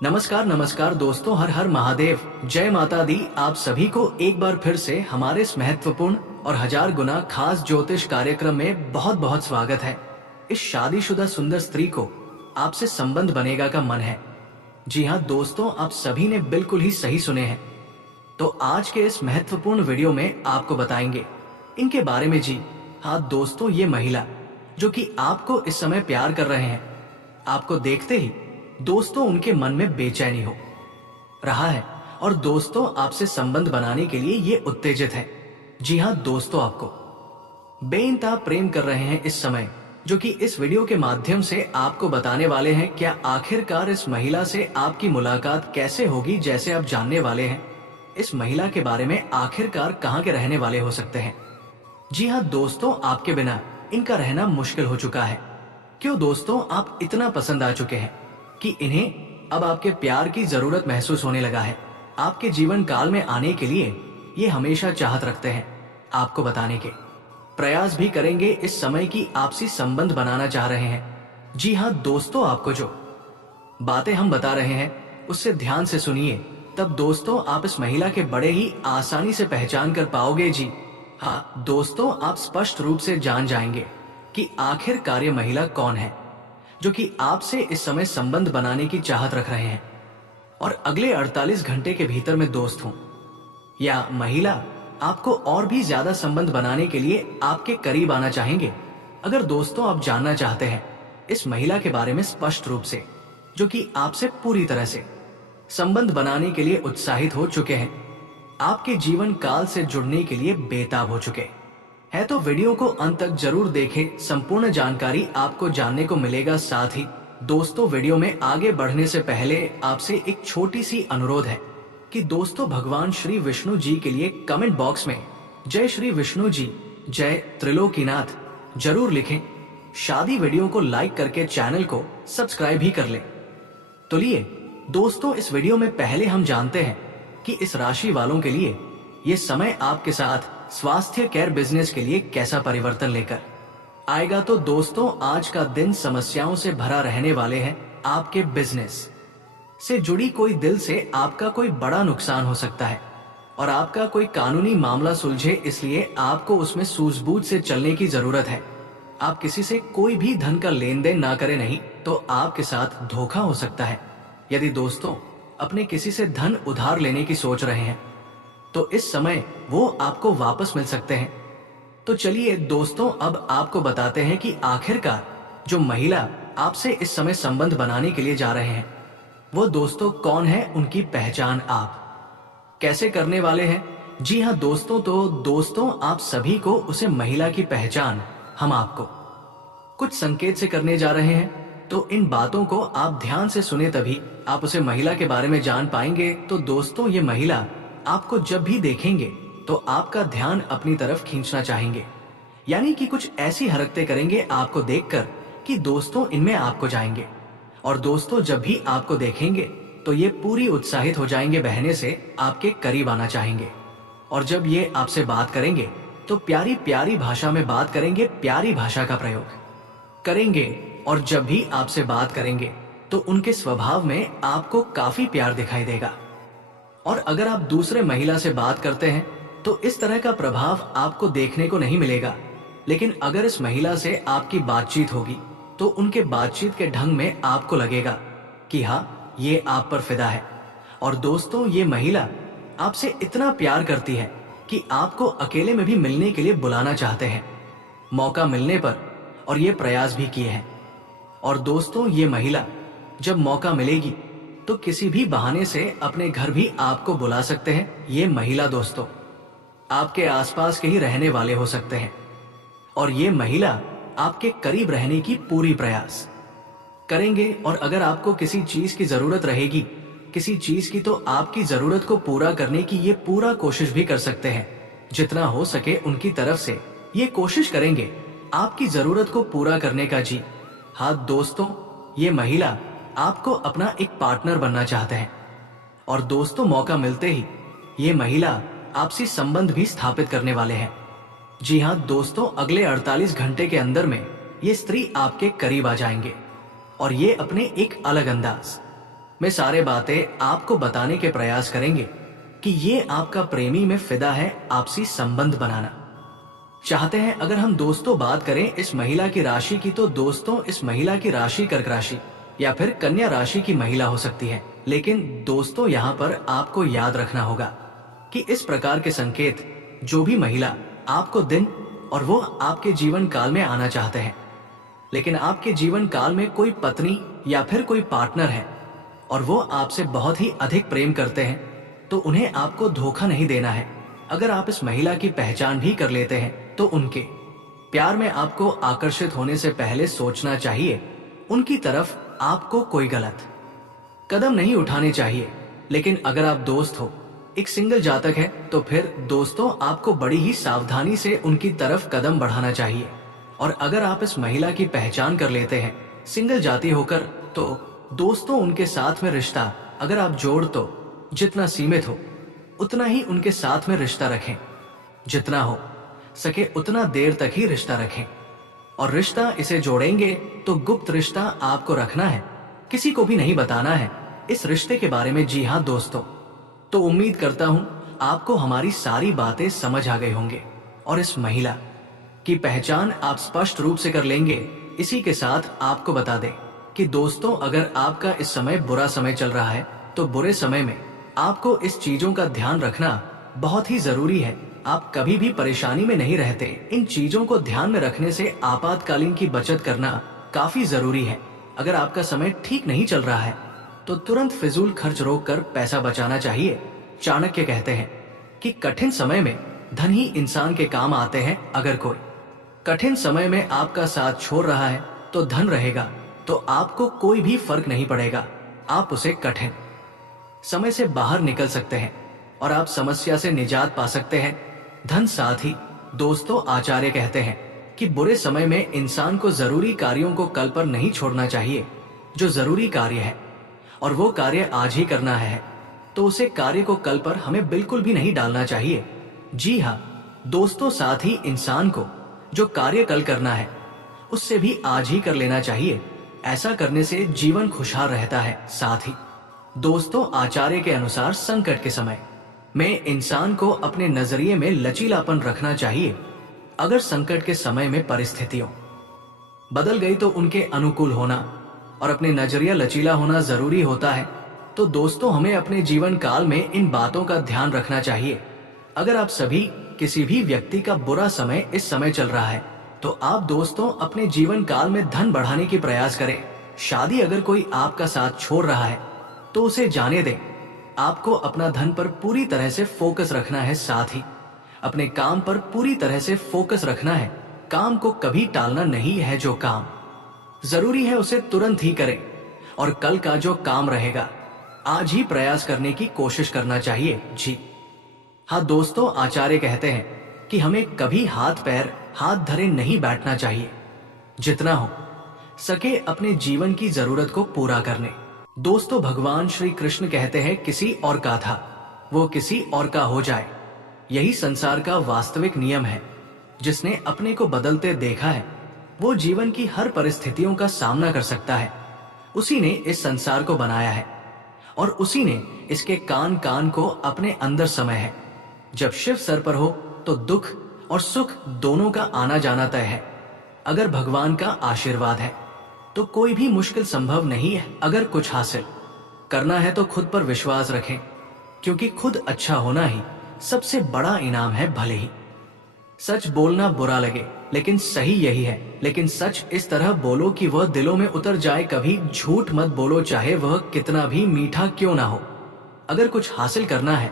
नमस्कार नमस्कार दोस्तों, हर हर महादेव, जय माता दी। आप सभी को एक बार फिर से हमारे इस महत्वपूर्ण और हजार गुना खास ज्योतिष कार्यक्रम में बहुत बहुत स्वागत है। इस शादीशुदा सुंदर स्त्री को आपसे संबंध बनेगा का मन है। जी हाँ दोस्तों, आप सभी ने बिल्कुल ही सही सुने हैं। तो आज के इस महत्वपूर्ण वीडियो में आपको बताएंगे इनके बारे में। जी हाँ दोस्तों, ये महिला जो कि आपको इस समय प्यार कर रहे हैं, आपको देखते ही दोस्तों उनके मन में बेचैनी हो रहा है और दोस्तों आपसे संबंध बनाने के लिए ये उत्तेजित है। जी हाँ दोस्तों, आपको बेइंतहा प्रेम कर रहे हैं इस समय, जो कि इस वीडियो के माध्यम से आपको बताने वाले हैं। क्या आखिरकार इस महिला से आपकी मुलाकात कैसे होगी, जैसे आप जानने वाले हैं इस महिला के बारे में। आखिरकार कहाँ के रहने वाले हो सकते हैं। जी हाँ दोस्तों, आपके बिना इनका रहना मुश्किल हो चुका है। क्यों दोस्तों, आप इतना पसंद आ चुके हैं कि इन्हें अब आपके प्यार की जरूरत महसूस होने लगा है। आपके जीवन काल में आने के लिए ये हमेशा चाहत रखते हैं। आपको बताने के प्रयास भी करेंगे इस समय की आपसी संबंध बनाना चाह रहे हैं। जी हाँ दोस्तों, आपको जो बातें हम बता रहे हैं उससे ध्यान से सुनिए, तब दोस्तों आप इस महिला के बड़े ही आसानी से पहचान कर पाओगे। जी हाँ दोस्तों, आप स्पष्ट रूप से जान जाएंगे कि आखिरकार ये महिला कौन है जो कि आपसे इस समय संबंध बनाने की चाहत रख रहे हैं और अगले 48 घंटे के भीतर में दोस्त हूं या महिला आपको और भी ज्यादा संबंध बनाने के लिए आपके करीब आना चाहेंगे। अगर दोस्तों आप जानना चाहते हैं इस महिला के बारे में स्पष्ट रूप से, जो कि आपसे पूरी तरह से संबंध बनाने के लिए उत्साहित हो चुके हैं, आपके जीवन काल से जुड़ने के लिए बेताब हो चुके है, तो वीडियो को अंत तक जरूर देखें। संपूर्ण जानकारी आपको जानने को मिलेगा। साथ ही दोस्तों, वीडियो में आगे बढ़ने से पहले आपसे एक छोटी सी अनुरोध है कि दोस्तों भगवान श्री विष्णु जी के लिए कमेंट बॉक्स में जय श्री विष्णु जी, जय त्रिलोकीनाथ जरूर लिखें। शादी वीडियो को लाइक करके चैनल को सब्सक्राइब भी कर लें। तो लिए दोस्तों, इस वीडियो में पहले हम जानते हैं कि इस राशि वालों के लिए ये समय आपके साथ स्वास्थ्य केयर बिजनेस के लिए कैसा परिवर्तन लेकर आएगा। तो दोस्तों, आज का दिन समस्याओं से भरा रहने वाले हैं। आपके बिजनेस से जुड़ी कोई दिल से आपका कोई बड़ा नुकसान हो सकता है और आपका कोई कानूनी मामला सुलझे, इसलिए आपको उसमें सूझबूझ से चलने की जरूरत है। आप किसी से कोई भी धन का लेन देन ना करें, नहीं तो आपके साथ धोखा हो सकता है। यदि दोस्तों अपने किसी से धन उधार लेने की सोच रहे हैं तो इस समय वो आपको वापस मिल सकते हैं। तो चलिए दोस्तों, अब आपको बताते हैं कि आखिरकार जो महिला आपसे इस समय संबंध बनाने के लिए जा रहे हैं वो दोस्तों कौन है, उनकी पहचान आप कैसे करने वाले हैं। जी हाँ दोस्तों, तो दोस्तों आप सभी को उसे महिला की पहचान हम आपको कुछ संकेत से करने जा रहे हैं। तो इन बातों को आप ध्यान से सुने, तभी आप उसे महिला के बारे में जान पाएंगे। तो दोस्तों, ये महिला आपको जब भी देखेंगे तो आपका ध्यान अपनी तरफ खींचना चाहेंगे, यानी कि कुछ ऐसी हरकतें करेंगे आपको देखकर कि दोस्तों इनमें आपको जाएंगे। और दोस्तों जब भी आपको देखेंगे तो ये पूरी उत्साहित हो जाएंगे, बहने से आपके करीब आना चाहेंगे। और जब ये आपसे बात करेंगे तो प्यारी प्यारी भाषा में बात करेंगे, प्यारी भाषा का प्रयोग करेंगे। और जब भी आपसे बात करेंगे तो उनके स्वभाव में आपको काफी प्यार दिखाई देगा। और अगर आप दूसरे महिला से बात करते हैं तो इस तरह का प्रभाव आपको देखने को नहीं मिलेगा, लेकिन अगर इस महिला से आपकी बातचीत होगी तो उनके बातचीत के ढंग में आपको लगेगा कि हाँ, ये आप पर फिदा है। और दोस्तों, ये महिला आपसे इतना प्यार करती है कि आपको अकेले में भी मिलने के लिए बुलाना चाहते हैं मौका मिलने पर, और ये प्रयास भी किए हैं। और दोस्तों, ये महिला जब मौका मिलेगी तो किसी भी बहाने से अपने घर भी आपको बुला सकते हैं। ये महिला दोस्तों आपके आसपास के ही रहने वाले हो सकते हैं और ये महिला आपके करीब रहने की पूरी प्रयास करेंगे। और अगर आपको किसी चीज की जरूरत रहेगी, किसी चीज की, तो आपकी जरूरत को पूरा करने की ये पूरा कोशिश भी कर सकते हैं। जितना हो सके उनकी तरफ से ये कोशिश करेंगे आपकी जरूरत को पूरा करने का। जी हाँ दोस्तों, ये महिला आपको अपना एक पार्टनर बनना चाहते हैं और दोस्तों मौका मिलते ही ये महिला आपसी संबंध भी स्थापित करने वाले हैं। जी हाँ दोस्तों, अगले 48 घंटे के अंदर में ये स्त्री आपके करीब आ जाएंगे और ये अपने एक अलग अंदाज में सारे बातें आपको बताने के प्रयास करेंगे कि ये आपका प्रेमी में फिदा है आपसी संबंध बनाना चाहते हैं। अगर हम दोस्तों बात करें इस महिला की राशि की, तो दोस्तों इस महिला की राशि कर्क राशि या फिर कन्या राशि की महिला हो सकती है। लेकिन दोस्तों यहाँ पर आपको याद रखना होगा कि इस प्रकार के संकेत जो भी महिला आपको दिन और वो आपके जीवन काल में आना चाहते हैं, लेकिन आपके जीवन काल में कोई पत्नी या फिर कोई पार्टनर है और वो आपसे बहुत ही अधिक प्रेम करते हैं, तो उन्हें आपको धोखा नहीं देना है। अगर आप इस महिला की पहचान भी कर लेते हैं तो उनके प्यार में आपको आकर्षित होने से पहले सोचना चाहिए उनकी तरफ आपको कोई गलत कदम नहीं उठाने चाहिए। लेकिन अगर आप दोस्त हो, एक सिंगल जातक है, तो फिर दोस्तों आपको बड़ी ही सावधानी से उनकी तरफ कदम बढ़ाना चाहिए। और अगर आप इस महिला की पहचान कर लेते हैं सिंगल जाति होकर, तो दोस्तों उनके साथ में रिश्ता अगर आप जोड़ तो जितना सीमित हो उतना ही उनके साथ में रिश्ता रखें, जितना हो सके उतना देर तक ही रिश्ता रखें। और रिश्ता इसे जोड़ेंगे तो गुप्त रिश्ता आपको रखना है, किसी को भी नहीं बताना है इस रिश्ते के बारे में। जी हाँ दोस्तों, तो उम्मीद करता हूं आपको हमारी सारी बातें समझ आ गई होंगे और इस महिला की पहचान आप स्पष्ट रूप से कर लेंगे। इसी के साथ आपको बता दें कि दोस्तों, अगर आपका इस समय बुरा समय चल रहा है तो बुरे समय में आपको इस चीजों का ध्यान रखना बहुत ही जरूरी है। आप कभी भी परेशानी में नहीं रहते। इन चीजों को ध्यान में रखने से आपातकालीन की बचत करना काफी जरूरी है। अगर आपका समय ठीक नहीं चल रहा है तो तुरंत फिजूल खर्च रोककर पैसा बचाना चाहिए। चाणक्य कहते हैं कि कठिन समय में धन ही इंसान के काम आते हैं। अगर कोई कठिन समय में आपका साथ छोड़ रहा है तो धन रहेगा तो आपको कोई भी फर्क नहीं पड़ेगा। आप उसे कठिन समय से बाहर निकल सकते हैं और आप समस्या से निजात पा सकते हैं। धन साथ ही दोस्तों, आचार्य कहते हैं कि बुरे समय में इंसान को जरूरी कार्यों को कल पर नहीं छोड़ना चाहिए। जो जरूरी कार्य है और वो कार्य आज ही करना है तो उसे कार्य को कल पर हमें बिल्कुल भी नहीं डालना चाहिए। जी हाँ दोस्तों, साथ ही इंसान को जो कार्य कल करना है उससे भी आज ही कर लेना चाहिए। ऐसा करने से जीवन खुशहाल रहता है। साथ ही दोस्तों, आचार्य के अनुसार संकट के समय में इंसान को अपने नजरिए में लचीलापन रखना चाहिए। अगर संकट के समय में परिस्थितियों बदल गई तो उनके अनुकूल होना और अपने नजरिया लचीला होना जरूरी होता है। तो दोस्तों, हमें अपने जीवन काल में इन बातों का ध्यान रखना चाहिए। अगर आप सभी किसी भी व्यक्ति का बुरा समय इस समय चल रहा है तो आप दोस्तों अपने जीवन काल में धन बढ़ाने की प्रयास करें। शादी अगर कोई आपका साथ छोड़ रहा है तो उसे जाने दें। आपको अपना धन पर पूरी तरह से फोकस रखना है। साथ ही अपने काम पर पूरी तरह से फोकस रखना है। काम को कभी टालना नहीं है। जो काम जरूरी है उसे तुरंत ही करें और कल का जो काम रहेगा आज ही प्रयास करने की कोशिश करना चाहिए। जी हाँ दोस्तों, आचार्य कहते हैं कि हमें कभी हाथ धरे नहीं बैठना चाहिए। जितना हो सके अपने जीवन की जरूरत को पूरा करने। दोस्तों, भगवान श्री कृष्ण कहते हैं किसी और का था वो किसी और का हो जाए, यही संसार का वास्तविक नियम है। जिसने अपने को बदलते देखा है वो जीवन की हर परिस्थितियों का सामना कर सकता है। उसी ने इस संसार को बनाया है और उसी ने इसके कान कान को अपने अंदर समय है। जब शिव सर पर हो तो दुख और सुख दोनों का आना जाना तय है। अगर भगवान का आशीर्वाद है तो कोई भी मुश्किल संभव नहीं है। अगर कुछ हासिल करना है तो खुद पर विश्वास रखें, क्योंकि खुद अच्छा होना ही सबसे बड़ा इनाम है। भले ही सच बोलना बुरा लगे लेकिन सही यही है। लेकिन सच इस तरह बोलो कि वह दिलों में उतर जाए। कभी झूठ मत बोलो, चाहे वह कितना भी मीठा क्यों ना हो। अगर कुछ हासिल करना है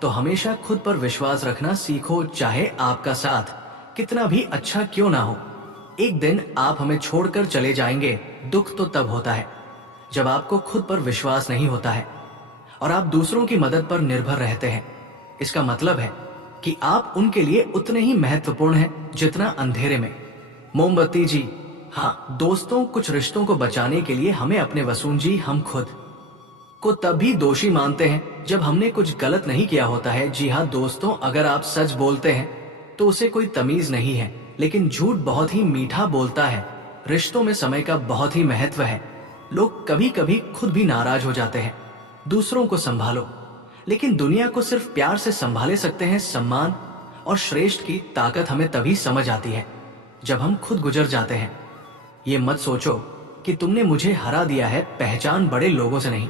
तो हमेशा खुद पर विश्वास रखना सीखो, चाहे आपका साथ कितना भी अच्छा क्यों ना हो। एक दिन आप हमें छोड़कर चले जाएंगे। दुख तो तब होता है जब आपको खुद पर विश्वास नहीं होता है और आप दूसरों की मदद पर निर्भर रहते हैं। इसका मतलब है कि आप उनके लिए उतने ही महत्वपूर्ण हैं जितना अंधेरे में मोमबत्ती। जी हाँ दोस्तों, कुछ रिश्तों को बचाने के लिए हमें अपने वसून जी हम खुद को तब भी दोषी मानते हैं जब हमने कुछ गलत नहीं किया होता है। जी हाँ दोस्तों, अगर आप सच बोलते हैं तो उसे कोई तमीज नहीं है, लेकिन झूठ बहुत ही मीठा बोलता है। रिश्तों में समय का बहुत ही महत्व है। लोग कभी कभी खुद भी नाराज हो जाते हैं। दूसरों को संभालो, लेकिन दुनिया को सिर्फ प्यार से संभाले सकते हैं। सम्मान और श्रेष्ठ की ताकत हमें तभी समझ आती है जब हम खुद गुजर जाते हैं। ये मत सोचो कि तुमने मुझे हरा दिया है। पहचान बड़े लोगों से नहीं,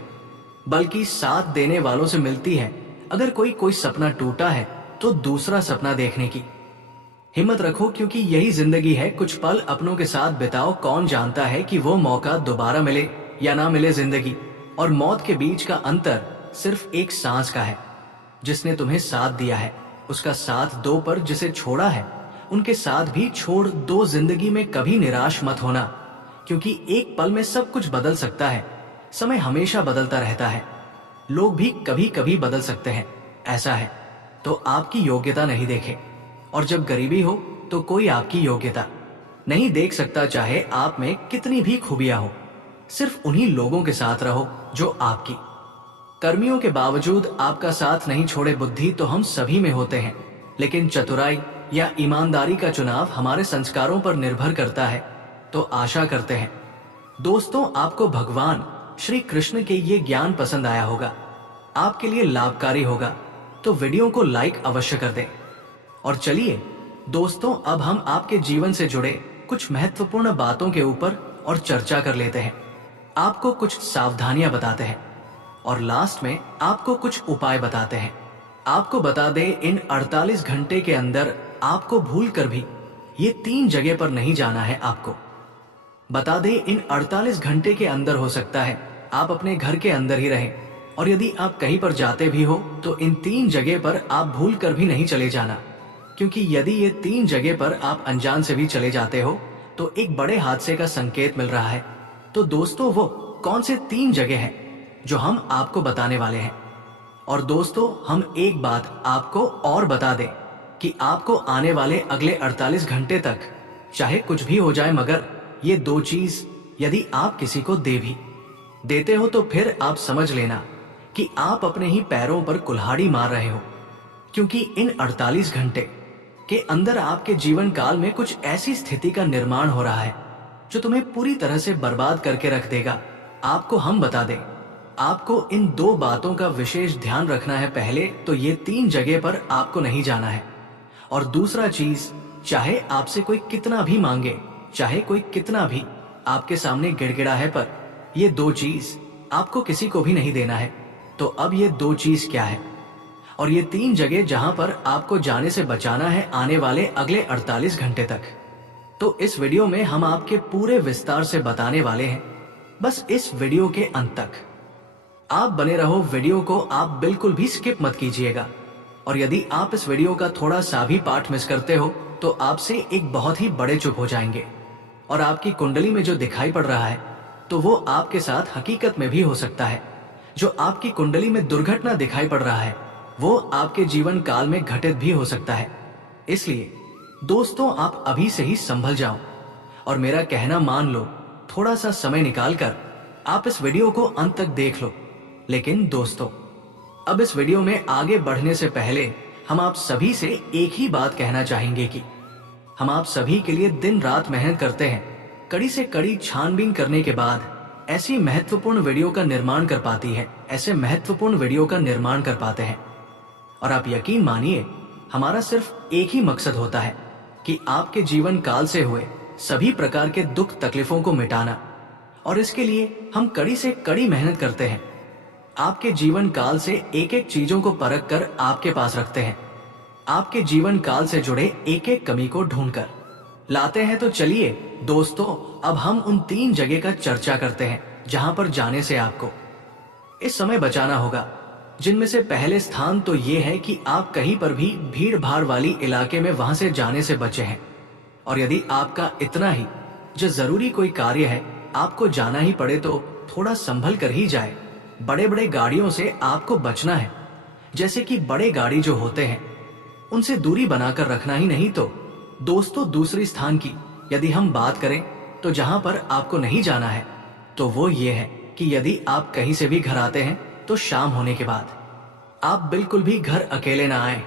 बल्कि साथ देने वालों से मिलती है। अगर कोई सपना टूटा है तो दूसरा सपना देखने की हिम्मत रखो, क्योंकि यही जिंदगी है। कुछ पल अपनों के साथ बिताओ। कौन जानता है कि वो मौका दोबारा मिले या ना मिले। जिंदगी और मौत के बीच का अंतर सिर्फ एक सांस का है। जिसने तुम्हें साथ दिया है उसका साथ दो, पर जिसे छोड़ा है उनके साथ भी छोड़ दो। जिंदगी में कभी निराश मत होना, क्योंकि एक पल में सब कुछ बदल सकता है। समय हमेशा बदलता रहता है। लोग भी कभी कभी बदल सकते हैं। ऐसा है तो आपकी योग्यता नहीं देखे, और जब गरीबी हो तो कोई आपकी योग्यता नहीं देख सकता। चाहे आप में कितनी भी खूबियां हो, सिर्फ उन्हीं लोगों के साथ रहो जो आपकी कर्मियों के बावजूद आपका साथ नहीं छोड़े। बुद्धि तो हम सभी में होते हैं, लेकिन चतुराई या ईमानदारी का चुनाव हमारे संस्कारों पर निर्भर करता है। तो आशा करते हैं दोस्तों आपको भगवान श्री कृष्ण के ये ज्ञान पसंद आया होगा, आपके लिए लाभकारी होगा। तो वीडियो को लाइक अवश्य कर दें। और चलिए दोस्तों, अब हम आपके जीवन से जुड़े कुछ महत्वपूर्ण बातों के ऊपर और चर्चा कर लेते हैं। आपको कुछ सावधानियां बताते हैं और लास्ट में आपको कुछ उपाय बताते हैं। आपको बता दें, इन 48 घंटे के अंदर आपको भूल कर भी ये 3 जगह पर नहीं जाना है। आपको बता दें, इन 48 घंटे के अंदर हो सकता है आप अपने घर के अंदर ही रहें, और यदि आप कहीं पर जाते भी हो तो इन 3 जगह पर आप भूल कर भी नहीं चले जाना, क्योंकि यदि ये 3 जगह पर आप अनजान से भी चले जाते हो तो एक बड़े हादसे का संकेत मिल रहा है। तो दोस्तों, वो कौन से 3 जगह हैं जो हम आपको बताने वाले हैं। और दोस्तों, हम एक बात आपको और बता दें कि आपको आने वाले अगले 48 घंटे तक चाहे कुछ भी हो जाए, मगर ये 2 चीज यदि आप किसी को दे भी देते हो तो फिर आप समझ लेना कि आप अपने ही पैरों पर कुल्हाड़ी मार रहे हो, क्योंकि इन 48 घंटे के अंदर आपके जीवन काल में कुछ ऐसी स्थिति का निर्माण हो रहा है जो तुम्हें पूरी तरह से बर्बाद करके रख देगा। आपको हम बता दें, आपको इन 2 बातों का विशेष ध्यान रखना है। पहले तो ये 3 जगह पर आपको नहीं जाना है, और दूसरा चीज, चाहे आपसे कोई कितना भी मांगे, चाहे कोई कितना भी आपके सामने गिड़गिड़ा है, पर ये 2 चीज आपको किसी को भी नहीं देना है। तो अब ये 2 चीज क्या है और ये 3 जगह जहां पर आपको जाने से बचाना है आने वाले अगले 48 घंटे तक, तो इस वीडियो में हम आपके पूरे विस्तार से बताने वाले हैं। बस इस वीडियो के अंत तक आप बने रहो। वीडियो को आप बिल्कुल भी स्किप मत कीजिएगा, और यदि आप इस वीडियो का थोड़ा सा भी पार्ट मिस करते हो तो आपसे एक बहुत ही बड़े चुप हो जाएंगे, और आपकी कुंडली में जो दिखाई पड़ रहा है तो वो आपके साथ हकीकत में भी हो सकता है। जो आपकी कुंडली में दुर्घटना दिखाई पड़ रहा है वो आपके जीवन काल में घटित भी हो सकता है। इसलिए दोस्तों, आप अभी से ही संभल जाओ और मेरा कहना मान लो। थोड़ा सा समय निकालकर आप इस वीडियो को अंत तक देख लो। लेकिन दोस्तों, अब इस वीडियो में आगे बढ़ने से पहले हम आप सभी से एक ही बात कहना चाहेंगे कि हम आप सभी के लिए दिन रात मेहनत करते हैं। कड़ी से कड़ी छानबीन करने के बाद ऐसी महत्वपूर्ण वीडियो का निर्माण कर पाती है, ऐसे महत्वपूर्ण वीडियो का निर्माण कर पाते हैं। और आप यकीन मानिए, हमारा सिर्फ एक ही मकसद होता है कि आपके जीवन काल से हुए सभी प्रकार के दुख तकलीफों को मिटाना, और इसके लिए हम कड़ी से कड़ी मेहनत करते हैं। आपके जीवन काल से एक एक चीजों को परख कर आपके पास रखते हैं। आपके जीवन काल से जुड़े एक एक कमी को ढूंढकर लाते हैं। तो चलिए दोस्तों, अब हम उन 3 जगह का चर्चा करते हैं जहां पर जाने से आपको इस समय बचाना होगा। जिनमें से पहले स्थान तो ये है कि आप कहीं पर भी भीड़ भाड़ वाली इलाके में वहां से जाने से बचे हैं, और यदि आपका इतना ही जो जरूरी कोई कार्य है आपको जाना ही पड़े तो थोड़ा संभल कर ही जाए। बड़े बड़े गाड़ियों से आपको बचना है, जैसे कि बड़े गाड़ी जो होते हैं उनसे दूरी बनाकर रखना ही। नहीं तो दोस्तों, दूसरी स्थान की यदि हम बात करें तो जहां पर आपको नहीं जाना है तो वो ये है कि यदि आप कहीं से भी घर आते हैं तो शाम होने के बाद आप बिल्कुल भी घर अकेले ना आए,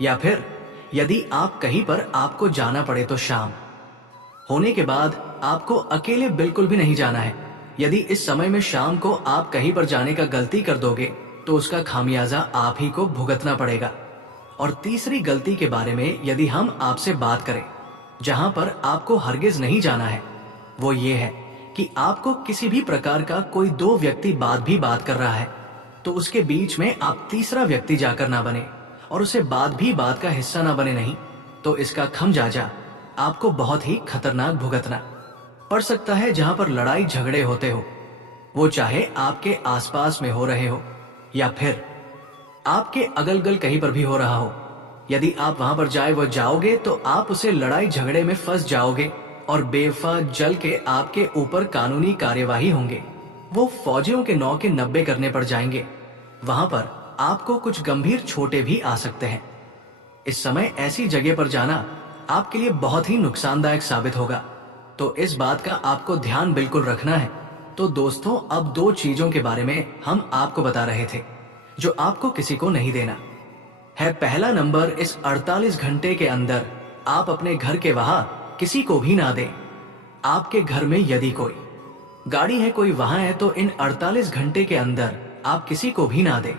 या फिर यदि आप कहीं पर आपको जाना पड़े तो शाम होने के बाद आपको अकेले बिल्कुल भी नहीं जाना है। यदि इस समय में शाम को आप कहीं पर जाने का गलती कर दोगे तो उसका खामियाजा आप ही को भुगतना पड़ेगा। और तीसरी गलती के बारे में यदि हम आपसे बात करें जहां पर आपको हरगिज नहीं जाना है, वो ये है कि आपको किसी भी प्रकार का कोई दो व्यक्ति बात कर रहा है तो उसके बीच में आप तीसरा व्यक्ति जाकर ना बने और उसे बात का हिस्सा ना बने, नहीं तो इसका खमजाजा आपको बहुत ही खतरनाक भुगतना पड़ सकता है। जहां पर लड़ाई झगड़े होते हो, वो चाहे आपके आसपास में हो रहे हो या फिर आपके अगल बगल कहीं पर भी हो रहा हो, यदि आप वहां पर जाओगे तो आप उसे लड़ाई झगड़े में फंस जाओगे और बेवफा जल के आपके ऊपर कानूनी कार्यवाही होंगे। वो फौजियों के 9 के 90 करने पड़ जाएंगे। वहां पर आपको कुछ गंभीर छोटे भी आ सकते हैं। इस समय ऐसी जगह पर जाना आपके लिए बहुत ही नुकसानदायक साबित होगा, तो इस बात का आपको ध्यान बिल्कुल रखना है। तो दोस्तों, अब दो चीजों के बारे में हम आपको बता रहे थे जो आपको किसी को नहीं देना है। पहला नंबर, इस 48 घंटे के अंदर आप अपने घर के वहां किसी को भी ना दें। आपके घर में यदि कोई गाड़ी है, कोई वहां है, तो इन 48 घंटे के अंदर आप किसी को भी ना दें,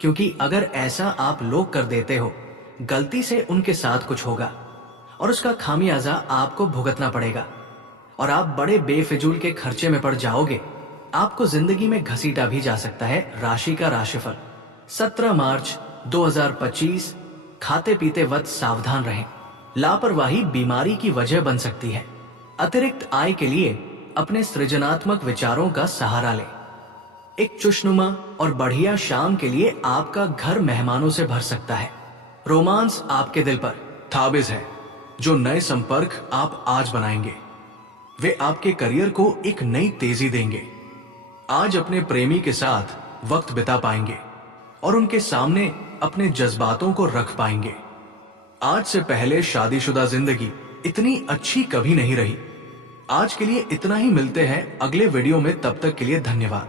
क्योंकि अगर ऐसा आप लोग कर देते हो, गलती से उनके साथ कुछ होगा और उसका खामियाजा आपको भुगतना पड़ेगा और आप बड़े बेफिजूल के खर्चे में पड़ जाओगे। आपको जिंदगी में घसीटा भी जा सकता है। राशि का राशिफल 17 मार्च 2025। खाते पीते वक्त सावधान रहें। लापरवाही बीमारी की वजह बन सकती है। अतिरिक्त आय के लिए अपने सृजनात्मक विचारों का सहारा लें। एक खुशनुमा और बढ़िया शाम के लिए आपका घर मेहमानों से भर सकता है। रोमांस आपके दिल पर ताबिज है। जो नए संपर्क आप आज बनाएंगे वे आपके करियर को एक नई तेजी देंगे। आज अपने प्रेमी के साथ वक्त बिता पाएंगे और उनके सामने अपने जज्बातों को रख पाएंगे। आज से पहले शादीशुदा जिंदगी इतनी अच्छी कभी नहीं रही। आज के लिए इतना ही, मिलते हैं अगले वीडियो में, तब तक के लिए धन्यवाद।